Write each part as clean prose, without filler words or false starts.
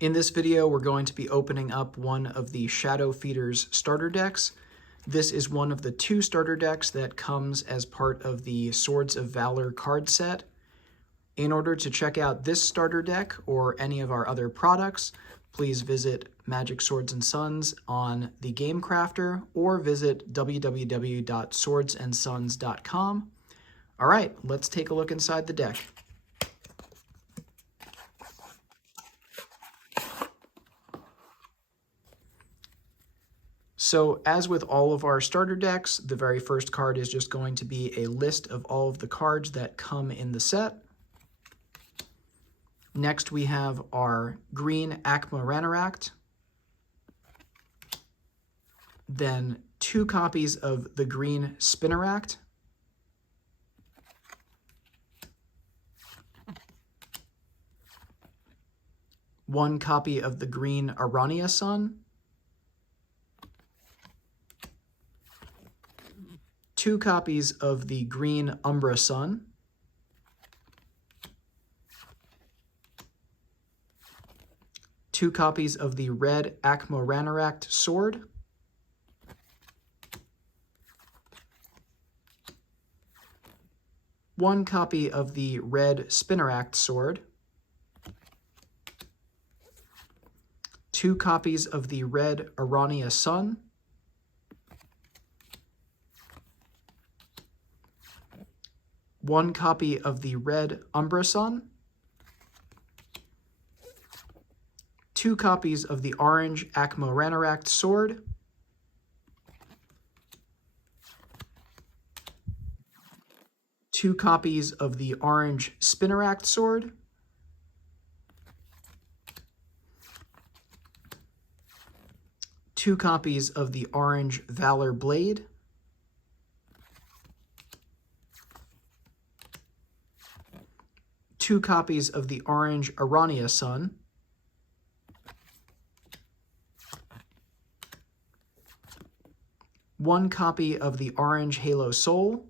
In this video, we're going to be opening up one of the Shadow Feeder's starter decks. This is one of the 2 starter decks that comes as part of the Swords of Valor card set. In order to check out this starter deck or any of our other products, please visit Magic Swords and Sons on the Game Crafter or visit www.swordsandsons.com. All right, let's take a look inside the deck. So as with all of our starter decks, the very first card is just going to be a list of all of the cards that come in the set. Next we have our green Akma Ranaract, then 2 copies of the green Spinneract, one copy of the green Arania Sun, 2 copies of the green Umbra Sun, two copies of the red Akma Ranaract Sword, one copy of the red Spinneract Sword, 2 copies of the red Arania Sun, one copy of the red Umbra Sun, 2 copies of the orange Akma Ranaract Sword, two copies of the orange Spinneract Sword, two copies of the orange Valor Blade, two copies of the orange Arania Sun, one copy of the orange Halo Soul,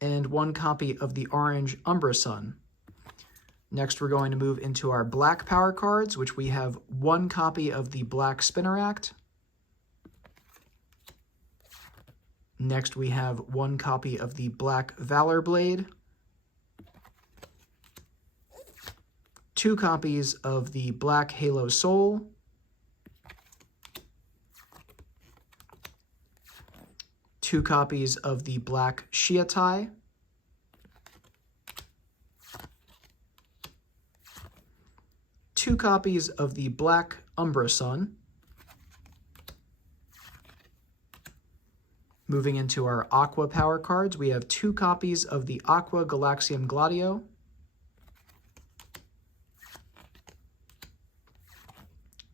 and one copy of the orange Umbra Sun. Next, we're going to move into our black power cards, which we have 1 copy of the black Spinneract. Next, we have 1 copy of the black Valor Blade, 2 copies of the black Halo Soul, two copies of the black Shiatai, two copies of the black Umbra Sun. Moving into our Aqua Power cards, we have 2 copies of the Aqua Galaxium Gladio,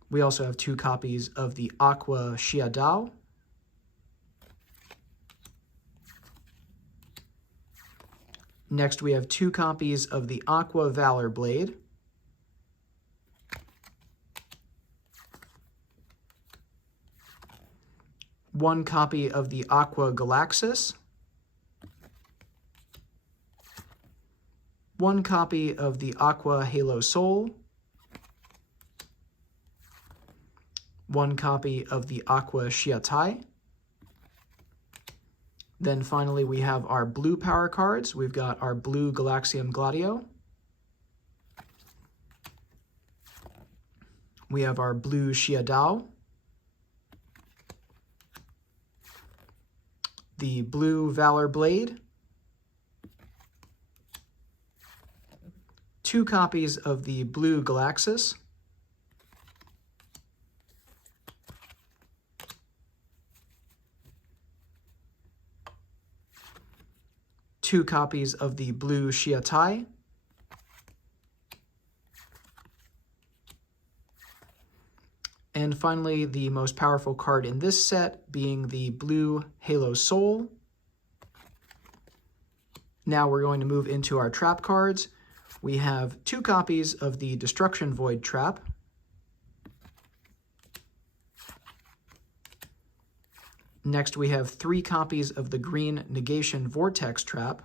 we also have 2 copies of the Aqua Xiadao, next we have 2 copies of the Aqua Valor Blade, one copy of the Aqua Galaxis, 1 copy of the Aqua Halo Soul, 1 copy of the Aqua Shiatai. Then finally we have our blue power cards. We've got our blue Galaxium Gladio, we have our blue Xiadao, the blue Valor Blade, 2 copies of the blue Galaxis, two copies of the blue Shiatai, and finally the most powerful card in this set being the blue Halo Soul. Now we're going to move into our trap cards. We have 2 copies of the Destruction Void Trap, next we have 3 copies of the green Negation Vortex Trap,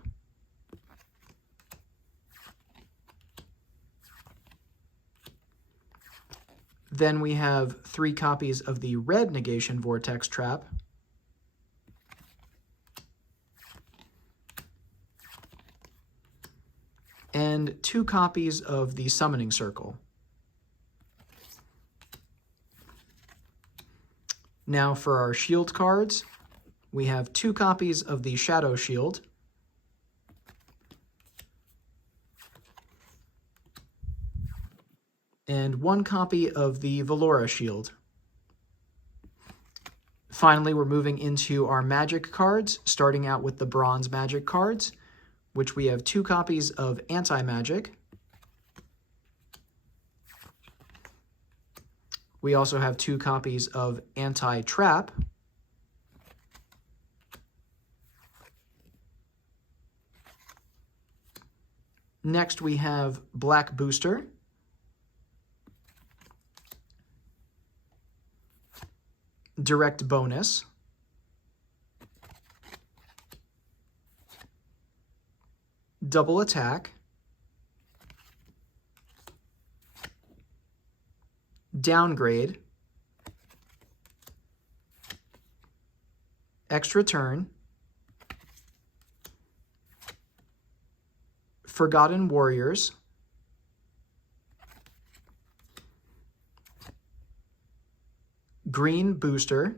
Then we have 3 copies of the red Negation Vortex Trap. And 2 copies of the Summoning Circle. Now for our shield cards, we have 2 copies of the Shadow Shield, and 1 copy of the Valora Shield. Finally, we're moving into our magic cards, starting out with the bronze magic cards, which we have 2 copies of Anti-Magic. We also have 2 copies of Anti-Trap. Next, we have Black Booster. Direct Bonus. Double Attack. Downgrade. Extra Turn. Forgotten Warriors. Green Booster.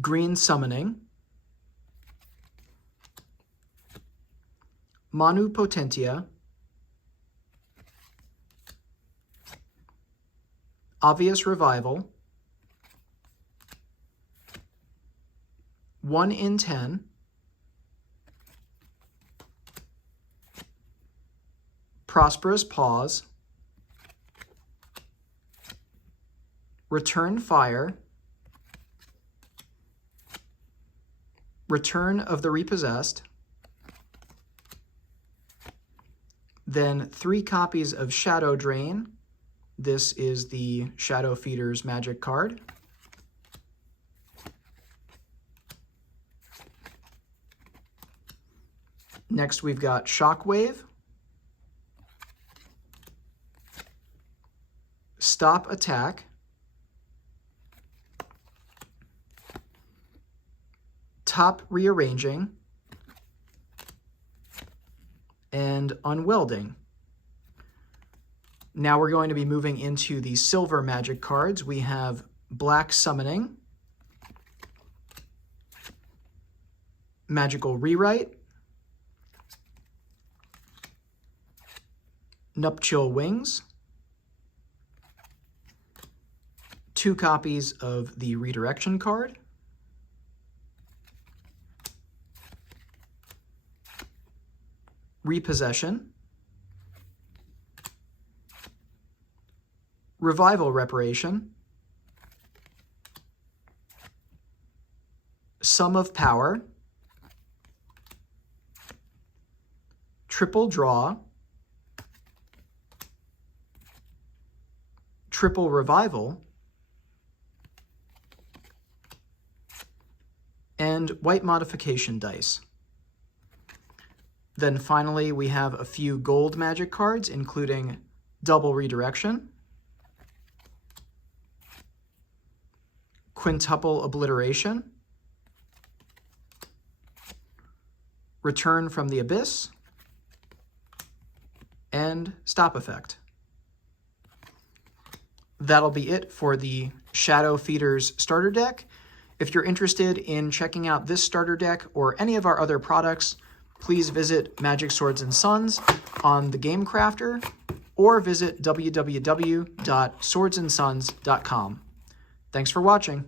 Green Summoning. Manu Potentia. Obvious Revival. 1 in 10. Prosperous Pause. Return Fire. Return of the Repossessed. Then 3 copies of Shadow Drain. This is the Shadow Feeder's magic card. Next, we've got Shockwave. Stop Attack. Top Rearranging. And Unwelding. Now we're going to be moving into the silver magic cards. We have Black Summoning, Magical Rewrite, Nuptial Wings, 2 copies of the Redirection card, Repossession, Revival Reparation, Sum of Power, Triple Draw, Triple Revival, and White Modification Dice. Then finally, we have a few gold magic cards, including Double Redirection, Quintuple Obliteration, Return from the Abyss, and Stop Effect. That'll be it for the Shadow Feeder's starter deck. If you're interested in checking out this starter deck or any of our other products, please visit Magic Swords and Sons on the Game Crafter or visit www.swordsandsons.com. Thanks for watching.